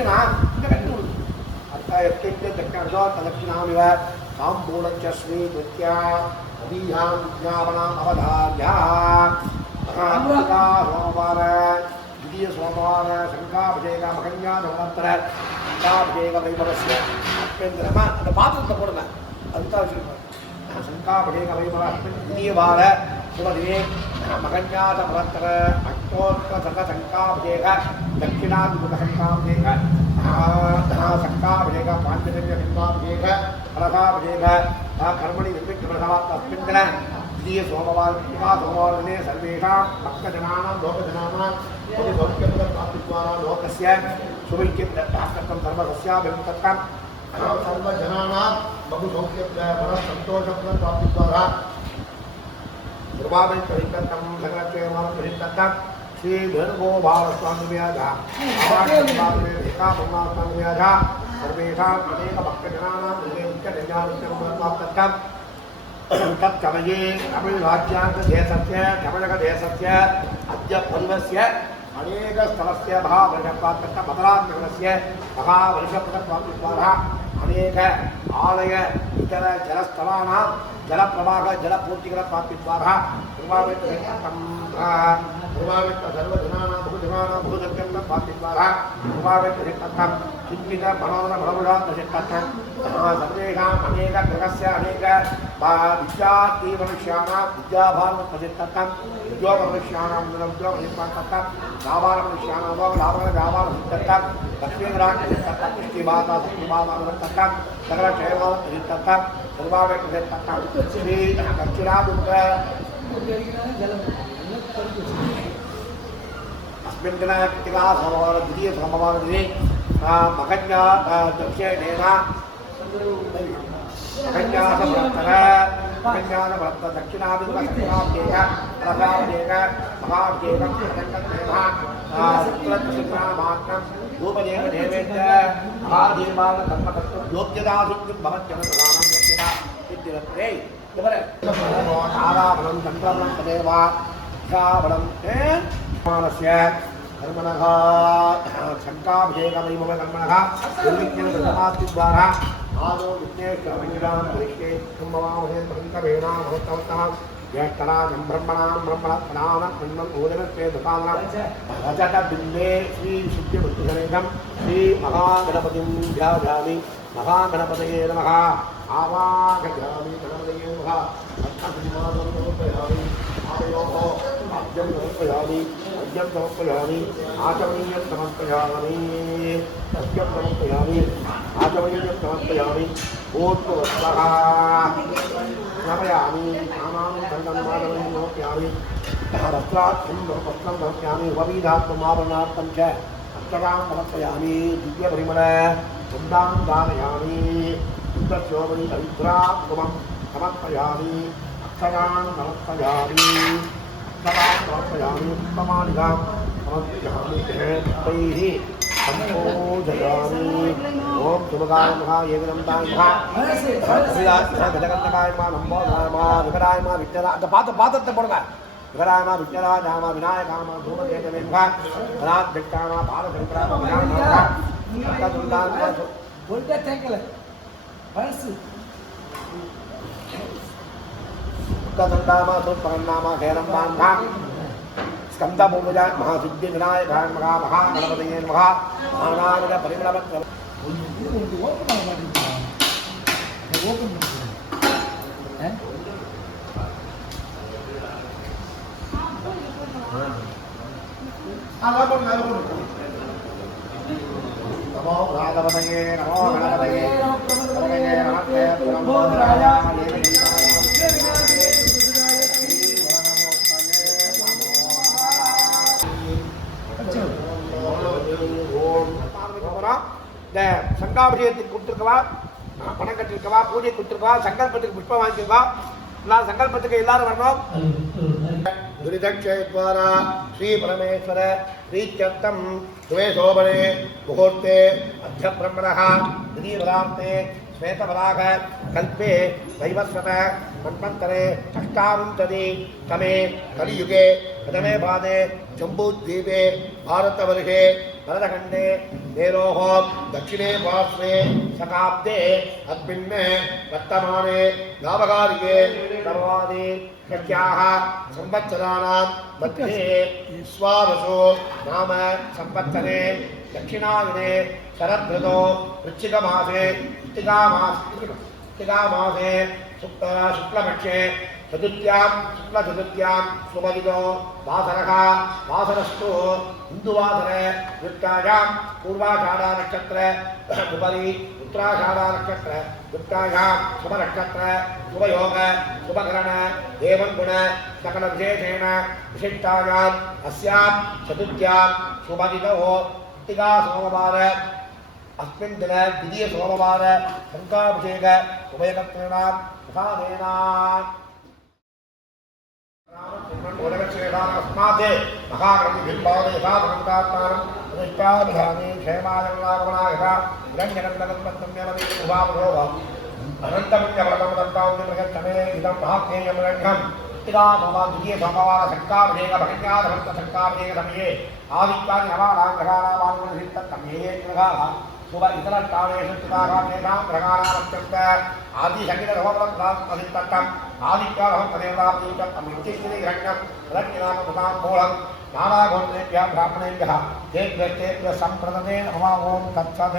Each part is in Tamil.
கட்டிக்கணா இந்த கட்டி கொடுக்கும் दक्षिणो तदक्षिणामिव ताम्बूलञ्च श्रीकृत्या अदीयां विज्ञापनाम् अवधार्य सोमवार द्वितीय सोमवार शङ्काभिषेक मकन्यानवरात्र शङ्काभिषेक वैभवस्य अभ्यन्तरम् அந்த பாத்திரத்தை போடுங்க அதுதான் விஷயம் शङ्काभिषेक वैभव द्वितीय वार शुभदिने मकन्यानवरात्र अष्टोत्तरशतशङ्काभिषेक दक्षिणाभिमुखशङ्काभिषेक शङ्काभिषेक पाञ्चजन्य शङ्काभिषेक कलशाभिषेक कर्मणि निर्विघ्नप्रसादात्मन्त्र द्वितीय सोमवार सोमवारे सर्वेषां भक्तजनानां लोकजनानां सौख्यप्रदप्राप्तिद्वारा लोकस्य शुभैक्यप्राप्त्यर्थं सर्वसस्याभिमुखत्वं सर्वजनानां बहुसौख्यसन्तोषप्रदप्राप्तिद्वारा सर्वाभिमुखत्वं सकलक्षेमाभिमुखत्वं श्री वेणुगोपालस्वामिव्याजा एकाब्रह्मास्वामिव्याजा सर्वेषाम् अनेकभक्तजनानां हृदयनित्यनिर्यानित्यं तत्कमये तमिळ्राज्यान्तदेशस्य कर्णाटकदेशस्य अद्य पर्वस्य अनेकस्थलस्य महावर्षप्राप्तमतरान्नगरस्य महावर्षप्रदप्राप्तिद्वारा अनेक आलय इतर जलस्थलानां जलप्रवाह जलपूर्तिकरप्राप्तिद्वारा सर्वजनानां बहुजनानां बहुदर्शनं प्राप्तिद्वारा कृपावेक्षितं चिन्तित मनोरमणमुदान्तशिष्टं सर्वेषाम् अनेकग्रहस्य अनेक विद्यार्थीमनुष्याणां विद्याभारमप्रसिद्धं उद्योगमनुष्याणां उद्योगनिर्माणं व्यापारमनुष्याणां व्यापारसिद्धं लक्ष्मीग्राहकसिद्धं पुष्टिमाता शक्तिमातानुवर्तकं सकलक्षेमानुवर्तकं सर्वावेक्षितं श्री दक्षिणाभिमुख अस्मिन् दिने कृतिका सोमवार द्वितीय सोमवार दिने मकन्या दक्षिणेन मकन्यासव्रत दक्षिणाभिमुखशङ्काभिषेक कलशाभिषेक महाभिषेकं शुक्रदशनामात्रं धूपदेवनैवेद्य महादेवानकर्मकर्तुं योग्यतासिद्धिं भवत्यनुप्रदानं योग्यता सिद्धिरत्रे आरावणं चन्द्रवणं तदेव ध्यावणं मानस्य कर्मणः शङ्काभिषेकवैभवकर्मणः निर्विघ्नप्रसादाद्वारा आदौ विघ्नेश्वरमञ्जुलां परिष्टे कुम्भवामहे प्रसङ्कवेणामहोत्तमः ज्येष्ठराजं ब्रह्मणां ब्रह्मणात्मनां ओदनस्ते दुकानं रजतबिल्ले श्रीविशुद्धिबुद्धिसमेतं श्रीमहागणपतिं ध्यायामि महागणपतये नमः आवाहयामि गणपतये नमः अष्टसिंहासनं समर्पयामि आदयोः आद्यं समर्पयामि अर्घ्यं समर्पयामि आचमनीयं समर्पयामि अर्घ्यं समर्पयामि आचमनीयं समर्पयामि भूत्वस्वः नमयामि नामां दण्डमादनं समर्पयामि रत्रार्थं वस्त्रं समर्पयामि ववीधात्ममाभरणार्थं च अक्षरां समर्पयामि दिव्यपरिमल वृन्दां धारयामि शुद्धशोभनि पवित्रात्मं समर्पयामि अक्षरां समर्पयामि उत्तमालिकां समर्पयामि तैः सम्पोधयामि ॐ शुभगाय नमः एकदन्ताय नमः गजगन्धकाय नमः लम्बोदराय नमः विकटाय नमः विघ्नराय அந்த பாத்திரத்தை போடுங்க विकटाय नमः विघ्नराय नमः विनायकाय नमः धूमकेतवे नमः गणाध्यक्षाय नमः बालशङ्कराय नमः विनायकाय नमः बोलते थैंकल बस दंडामा सुपरनामा हेरंबांधा स्कंदभूमिजा महासिद्धिविनायकाय नमः महागणपतये नमः नानाविध परिमलवत् नमो राधवतये नमो गणपतये गणपतये नमस्ते नमोदराय இந்த சங்காபிஷேகத்துக்கு கொடுத்துருக்கவா பணம் கட்டிருக்கவா பூஜை கொடுத்துருக்கவா சங்கல்பத்துக்கு புஷ்பம் வாங்கிக்கவா நான் சங்கல்பத்துக்கு எல்லாரும் வரணும் दुरिदक्षयद्वारा श्रीपरमेश्वर श्रीत्यर्थं द्वे शोभने मुहूर्ते अध्यब्रह्मणः द्वितीयपदार्थे श्वेतवराह कल्पे वैवस्वत मन्वन्तरे अष्टाविंशति तमे कलियुगे प्रथमे पादे जम्बूद्वीपे भारतवर्षे भरतखण्डे मेरोः दक्षिणे पार्श्वे शताब्दे अस्मिन् वर्तमाने लाभकारिके सर्वादि शक्याः संवत्सराणां मध्ये विश्वावसु नाम संवत्सरे दक्षिणायने शरदृतौ वृश्चिकमासे कृत्तिकामासे शुक्लपक्षे शुक्लचतुर्थ्यां शुभदिनो वासरः वासरस्तु हिन्दुवासरे युक्तायां पूर्वाषाढानक्षत्र उपरि उत्तराषाढानक्षत्र युक्तायां शुभनक्षत्र शुभयोग शुभकरण एवं गुण सकलविशेषेण विशिष्टायाम् अस्यां चतुर्थ्यां शुभदिनौ कृत्तिका सोमवार अस्मिन् दिने द्वितीय सोमवार शङ्काभिषेक उभयकर्तॄणां प्रसादेन अस्मात् महाकविभिर्भावे यथा भगवतात्मानं प्रतिष्ठाभिधाने क्षेमागमनागमनाय निरञ्जनन्दगन्धम्यमतिभावरोः अनन्तपुण्यफलकमदत्तावतिमृगच्छमे इदं महाज्ञेयमरण्यम् द्वितीय सोमवार शङ्काभिषेक भगन्याधभक्त शङ्काभिषेक समये आदित्यानि नवानां ग्रहाणामानुगुणसिद्धतमये ग्रहाः शुभ इतरस्थानेषु स्थिताः तेषां ग्रहाणाम् अत्यन्त आदिसङ्गितहोमसिद्धतम् आदित्याहं रज्ञनाममुखाम्बूलं नानागोत्रेभ्यः ब्राह्मणेभ्यः तेभ्यः सम्प्रदते नमः ॐ तत्सत्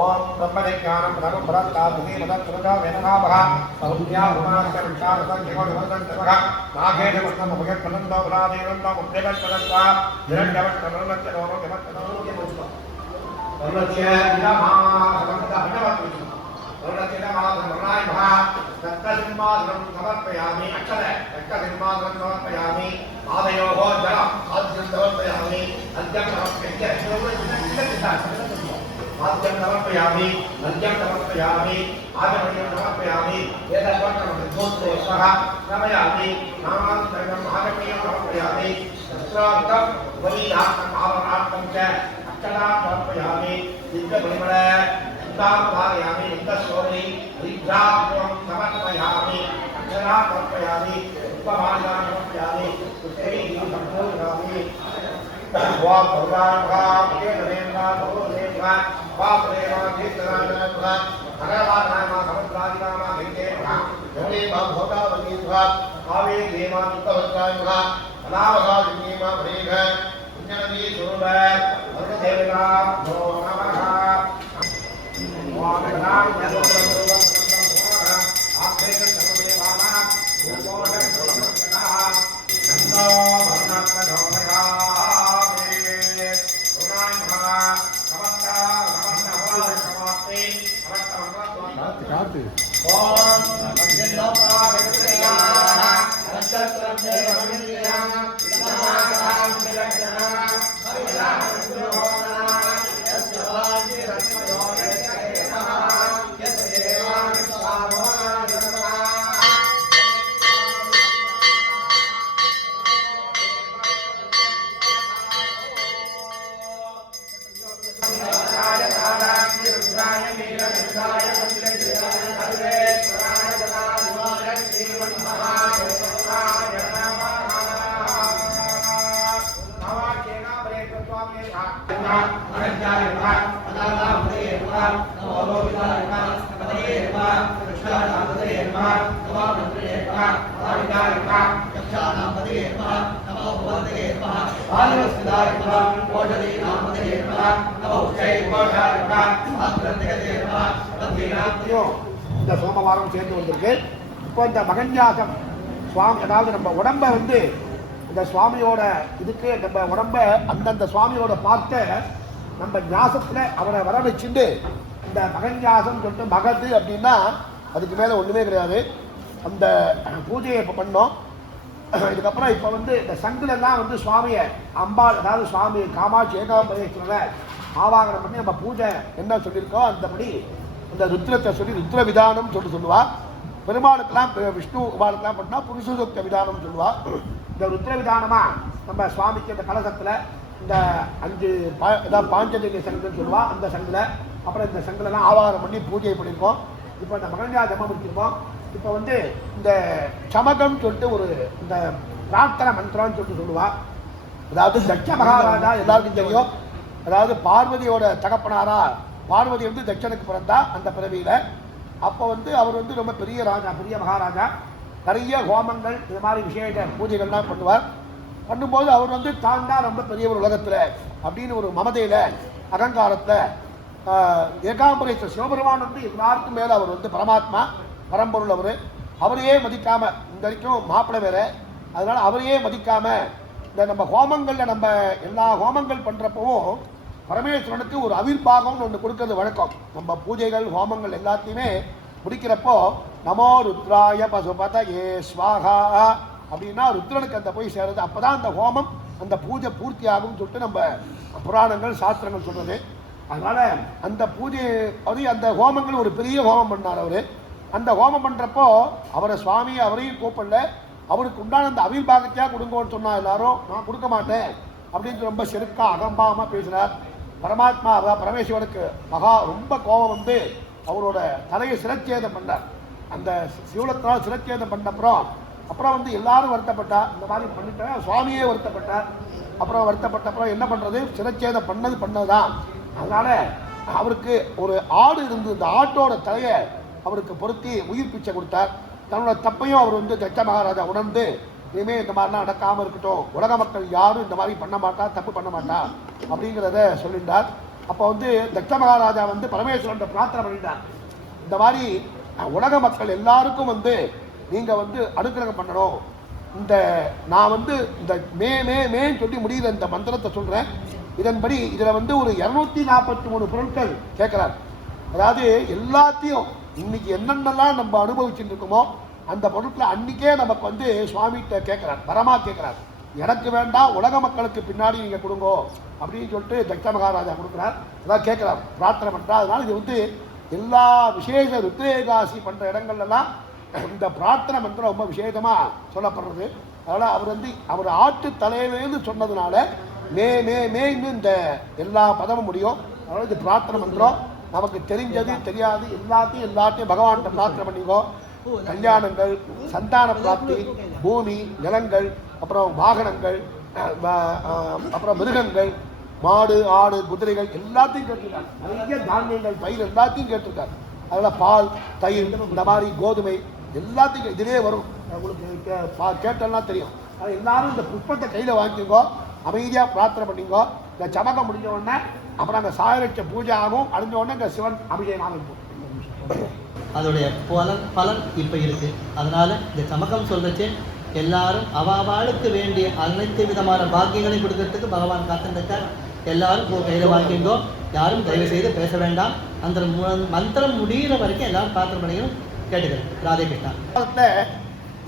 ओम ब्रह्मज्ञानं धर्मं भरताभुगे मदत्रुजा वेदनाभः बहुज्ञा भुवनाक्षरक्षारसंख्यकोटिवर्धन्तवः नागेशमस्तमभगत्फलन्दो भरादेवन्दो मुक्तेवत्पदत्वा हिरण्यवत्तमरुणत्यनोमयमत्तनोमयमुष्टो वरुणस्य इदमासमन्तहटवत्विष्टो वरुणस्य इदमासमरुणायभः दत्तसिंहासनं समर्पयामि रक्तसिंहासनं समर्पयामि पादयोः जलम् आद्यं समर्पयामि अन्त्यं समर्प्य आद्यं समर्पयामि नद्यं समर्पयामि आचमनीयं समर्पयामि वेदस्वर्णमधोत्सवः नमयामि नामान्तरम् आचमनीयं समर्पयामि शस्त्रार्थम् उपवीतार्थम् आवरणार्थं च अक्षतां समर्पयामि दिव्यपरिमळ गन्धां धारयामि गन्धशोभि हरिद्रापूर्वं समर्पयामि अक्षतां समर्पयामि पुष्पमाल्यां समर्पयामि पुष्पैः सम्पूर्णामि वां भगवान्भा विजयदेवना भगवदेवना वासुदेवा तीर्थराजनाभा हरवानामा समुद्रादिनामा भिन्देभा योनिमा भोगावलीभा कावे देवा चित्तवत्रायभा अनावगा विन्नीमा भरेघ पुण्यनदी स्वरूप वरुणदेवता नमो नमः वां गणां यदोत्रं आख्रेण सर्वदेवाना भूमोषं प्रलम्बकः नन्दो वर्णत्मधोमगा ओम अज्ञलोका विद्याः नक्षत्रं देवमिन्द्रियाः विद्यानां विलक्षणाः भविदाः यस्य वाक्ये रत्नयो यस्य देवानि स्वाभवानि இந்த சோமவாரம் சேர்ந்து வந்திருக்கு. இப்போ இந்த மகன்யாசம் சுவாமி, அதாவது நம்ம உடம்பை வந்து இந்த சுவாமியோட இதுக்கு நம்ம உடம்ப அந்தந்த சுவாமியோட பார்த்த நம்ம ஞாசத்தில் அவரை வர வச்சுட்டு இந்த மகன்யாசம் சொல்லிட்டு மகது அப்படின்னா அதுக்கு மேலே ஒன்றுமே கிடையாது. அந்த பூஜையை இப்போ பண்ணோம். இதுக்கப்புறம் இப்போ வந்து இந்த சங்குலெல்லாம் வந்து சுவாமியை அம்பாள், அதாவது சுவாமி காமாட்சி ஏகாம்பரேஸ்வரரை ஆவாகனம் பண்ணி நம்ம பூஜை என்ன சொல்லியிருக்கோம் அந்தபடி இந்த ருத்ரத்தை சொல்லி ருத்ர விதானம் சொல்லுவா. பெருமாளுக்கெல்லாம் விஷ்ணு உபாளுக்கெல்லாம் பண்ணால் புருஷோக்த விதானம் சொல்லுவா. இந்த ருத்ர விதானமாக நம்ம சுவாமிக்கு இந்த கலசத்தில் இந்த 5 பாஞ்சஜன்ய சங்குன்னு சொல்லுவா. அந்த சங்கில் அப்புறம் இந்த சங்கலெல்லாம் ஆவாரம் பண்ணி பூஜை பண்ணியிருக்கோம். இப்போ இந்த மகன்யா ஜபம் முடிச்சிருக்கோம். இப்போ வந்து இந்த சமகம் சொல்லிட்டு ஒரு இந்த பிரார்த்தனை மந்திரம்னு சொல்லிட்டு சொல்லுவா. அதாவது தட்ச மகாராஜா எல்லாருக்கும் தெரியும். அதாவது பார்வதியோட தகப்பனாரா, பார்வதி வந்து தட்சனுக்கு பிறந்தா அந்த பிறவியில். அப்போ வந்து அவர் வந்து ரொம்ப பெரிய ராஜா, பெரிய மகாராஜா. நிறைய ஹோமங்கள் இது மாதிரி விசேஷ பூஜைகள்லாம் பண்ணுவார். பண்ணும்போது அவர் வந்து தான் தான் ரொம்ப பெரிய ஒரு உலகத்தில் அப்படின்னு ஒரு மமதையில் அகங்காரத்தில் ஏகாம்பரேஸ்வரர் சிவபெருமான் வந்து எல்லாருக்கும் மேலே அவர் வந்து பரமாத்மா பரம்பொருள். அவரையே மதிக்காமல் இந்த வரைக்கும் மாப்பிள்ளை வேற, அதனால் அவரையே மதிக்காமல் இந்த நம்ம ஹோமங்களில் நம்ம எல்லா ஹோமங்கள் பண்ணுறப்பவும் பரமேஸ்வரனுக்கு ஒரு அவிர்பாகம்னு ஒன்று கொடுக்கறது வழக்கம். நம்ம பூஜைகள் ஹோமங்கள் எல்லாத்தையுமே முடிக்கிறப்போ நமோ ருத்ராய பசுபத ஏ ஸ்வாகா அப்படின்னா ருத்ரனுக்கு அந்த போய் சேருது. அப்போ தான் அந்த ஹோமம் அந்த பூஜை பூர்த்தி ஆகும்னு சொல்லிட்டு நம்ம புராணங்கள் சாஸ்திரங்கள் சொல்கிறது. அதனால் அந்த பூஜை அந்த ஹோமங்கள் ஒரு பெரிய ஹோமம் பண்ணார் அவர். அந்த ஹோமம் பண்ணுறப்போ அவரை சுவாமி அவரையும் கூப்பிடல, அவருக்கு உண்டான அந்த அவிர்பாகத்தையாக கொடுங்கன்னு சொன்னால் எல்லாரும் நான் கொடுக்க மாட்டேன் அப்படின்னு ரொம்ப செருக்காக அகம்பாகமாக பேசினார். பரமாத்மா அதான் பரமேஸ்வரனுக்கு ரொம்ப கோபம் வந்து அவரோட தலையை சிரச்சேதம் பண்ணார். அந்த சிவலத்தினால் சிரச்சேதம் பண்ணப்புறம் அப்புறம் வந்து எல்லாரும் வருத்தப்பட்டா, இந்த மாதிரி பண்ணிட்டேன் சுவாமியே வருத்தப்பட்டார். அப்புறம் வருத்தப்பட்டப்புறம் என்ன பண்ணுறது, சிரச்சேதம் பண்ணதுதான். அதனால் அவருக்கு ஒரு ஆடு இருந்து இந்த ஆட்டோட தலையை அவருக்கு பொருத்தி உயிர் பிச்சை கொடுத்தார். தன்னோட தப்பையும் அவர் வந்து தட்ச மகாராஜா உணர்ந்து இனிமேல் இந்த மாதிரிலாம் நடக்காமல் இருக்கட்டும், உலக மக்கள் யாரும் இந்த மாதிரி பண்ண மாட்டா, தப்பு பண்ண மாட்டா அப்படிங்கிறத சொல்லிட்டார். அப்போ வந்து தட்ச மகாராஜா வந்து பரமேஸ்வரன் பிரார்த்தனை பண்ணிட்டார். இந்த மாதிரி உலக மக்கள் எல்லாருக்கும் வந்து நீங்கள் வந்து அனுக்கிரகம் பண்ணணும். இந்த நான் வந்து இந்த மேன்னு சொல்லி முடிகிற இந்த மந்திரத்தை சொல்கிறேன். இதன்படி இதில் வந்து ஒரு 243 பொருட்கள் கேட்குறார். அதாவது எல்லாத்தையும் இன்னைக்கு என்னென்னலாம் நம்ம அனுபவிச்சுட்டு இருக்கோமோ அந்த பொருட்களை அன்றைக்கே நமக்கு வந்து சுவாமிகிட்ட கேட்குறார், வரமா கேட்குறார். எனக்கு வேண்டாம், உலக மக்களுக்கு பின்னாடி நீங்கள் கொடுங்கோ அப்படின்னு சொல்லிட்டு தட்ச மகாராஜா கொடுக்குறார். அதான் கேட்குறார், பிரார்த்தனை பண்ணுறார். அதனால் இது வந்து எல்லா விசேஷ ருத்ரேகாசி பண்ணுற இடங்கள்லாம் இந்த பிரார்த்தனை மந்திரம் ரொம்ப விசேஷமாக சொல்லப்படுறது. அதனால் அவர் வந்து அவர் ஆட்டு தலையிலேருந்து சொன்னதுனால மேன்னு இந்த எல்லா பதமும் முடியும். அதனால் இது பிரார்த்தனை மந்திரம் நமக்கு தெரிஞ்சது தெரியாது எல்லாத்தையும் பகவான்கிட்ட பிரார்த்தனை பண்ணிக்கோ. கல்யாணங்கள், சந்தான பிராப்தி, பூமி, நிலங்கள், அப்புறம் வாகனங்கள், அப்புறம் மிருகங்கள், மாடு, ஆடு, குதிரைகள் எல்லாத்தையும் கேட்டிருக்காரு. நிறைய தானியங்கள், பயிர் எல்லாத்தையும் கேட்டிருக்காரு. அதில் பால், தயிர், இந்த மாதிரி கோதுமை எல்லாத்தையும் இதிலே வரும். உங்களுக்கு கேட்டெல்லாம் தெரியும். அது எல்லாரும் இந்த புஷ்பத்தை கையில் வாங்கிக்கோ, அமைதியாக பிரார்த்தனை பண்ணிக்கோ. இந்த சமகம் முடிஞ்ச உடனே அப்புறம் அங்கே சாயலட்ச பூஜை ஆகும். அழிஞ்ச உடனே இந்த சிவன் அபிஷேகம் ஆகும். அதோடைய பலன் இப்போ இருக்கு. அதனால இந்த சமகம் சொல்றச்சு எல்லாரும் அவாளுக்கு வேண்டிய அனைத்து விதமான பாக்கியங்களையும் கொடுக்கறதுக்கு பகவான் காத்துருக்கார். எல்லாரும் கையில் வாங்கிங்கோ, யாரும் தயவு செய்து பேச வேண்டாம். அந்த மந்திரம் முடிகிற வரைக்கும் எல்லாரும் பிரார்த்தனை பண்ணிக்கணும். கேட்டுக்கிறேன். ராதே கிருஷ்ணா.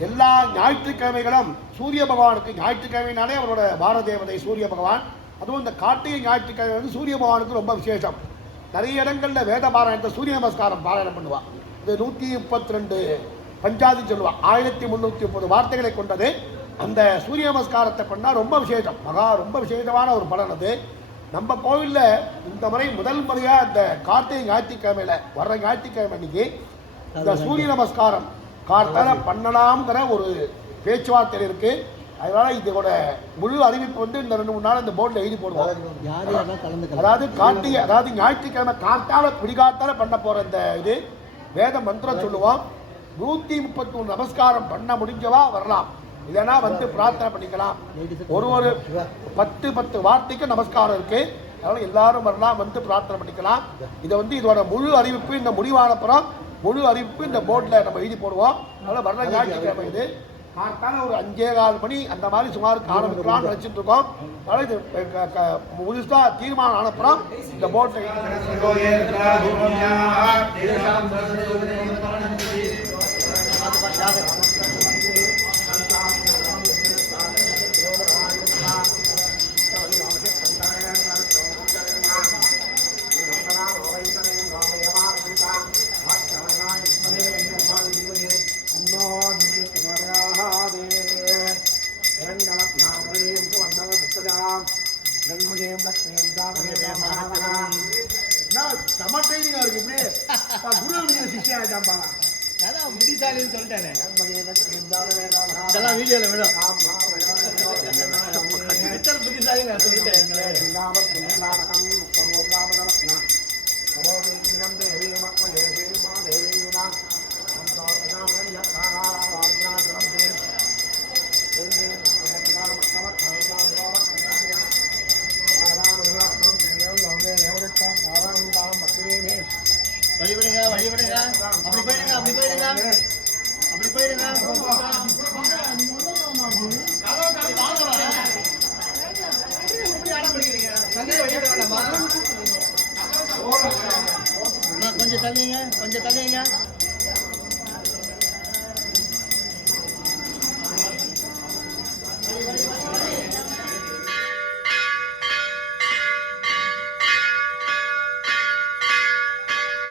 எல்லா ஞாயிற்றுக்கிழமைகளும் சூரிய பகவானுக்கு, ஞாயிற்றுக்கிழமைனாலே அவரோட பாரத தேவதை சூரிய பகவான். அதுவும் இந்த கார்த்திகை ஞாயிற்றுக்கிழமை வந்து சூரிய பகவானுக்கு ரொம்ப விசேஷம். நிறைய இடங்களில் வேத பாராயணத்தை சூரிய நமஸ்காரம் பாராயணம் பண்ணுவாள். இது 132 பஞ்சாதி சொல்லுவாள். 1330 வார்த்தைகளை கொண்டது. அந்த சூரிய நமஸ்காரத்தை பண்ணால் ரொம்ப விசேஷம், ரொம்ப விசேஷமான ஒரு பலன் அது. நம்ம கோவிலில் இந்த முறை முதல் முறையாக இந்த கார்த்திகை ஞாயிற்றுக்கிழமையில் வர்ற ஞாயிற்றுக்கிழமை அன்னைக்கு இந்த சூரிய நமஸ்காரம் கார்த்தால பண்ணலாம்ங்கிற ஒரு பேச்சுவார்த்தை இருக்குது. அதனால் இதோட முழு அறிவிப்பு வந்து இந்த 2-3 நாள் இந்த போர்டில் எழுதி போடுவோம். அதாவது கார்த்திகை, அதாவது ஞாயிற்றுக்கிழமை கார்த்தால பிடிகாத்தால பண்ண போகிற இந்த இது வேத மந்திரம் சொல்லுவோம். 133 நமஸ்காரம் பண்ண முடிஞ்சவா வரலாம், இல்லைன்னா வந்து பிரார்த்தனை பண்ணிக்கலாம். ஒரு 10 வார்த்தைக்கு நமஸ்காரம் இருக்குது. அதனால் எல்லாரும் வரலாம், வந்து பிரார்த்தனை பண்ணிக்கலாம். இதை வந்து இதோட முழு அறிவிப்பு இந்த முடிவானப்புறம் முழு அறிவிப்பு இந்த போர்டில் நம்ம எழுதி போடுவோம். அதனால் வர்ற ஞாயிற்றுக்கிழமை இது கார்த்தால ஒரு 5:15 மணி அந்த மாதிரி சுமாருக்கு ஆரம்பிக்கலாம்னு நினச்சிட்டு இருக்கோம். அதனால் இது முழுசாக தீர்மானம் ஆனப்புறம் இந்த போர்ட்டை செம ட்ரைனிங்காக இருக்கு இப்படி குரு நீங்க சிஷ்யா ஆயிட்டாம்பா அதான் புத்திசாலின்னு சொல்லிட்டேனே. இதெல்லாம் வீடியோல விடும். விட்டல் புத்திசாலி நான் சொல்லிட்டேன். வழிபடுங்க வழிபடுங்க. அப்படி போயிடுங்க அப்படி போயிடுங்க அப்படி போயிடுங்க. எப்படி ஆட பிடிக்கிறீங்க? சந்தையை வழிபட வேண்டாமா? கொஞ்சம் தள்ளிங்க கொஞ்சம் தள்ளிங்க.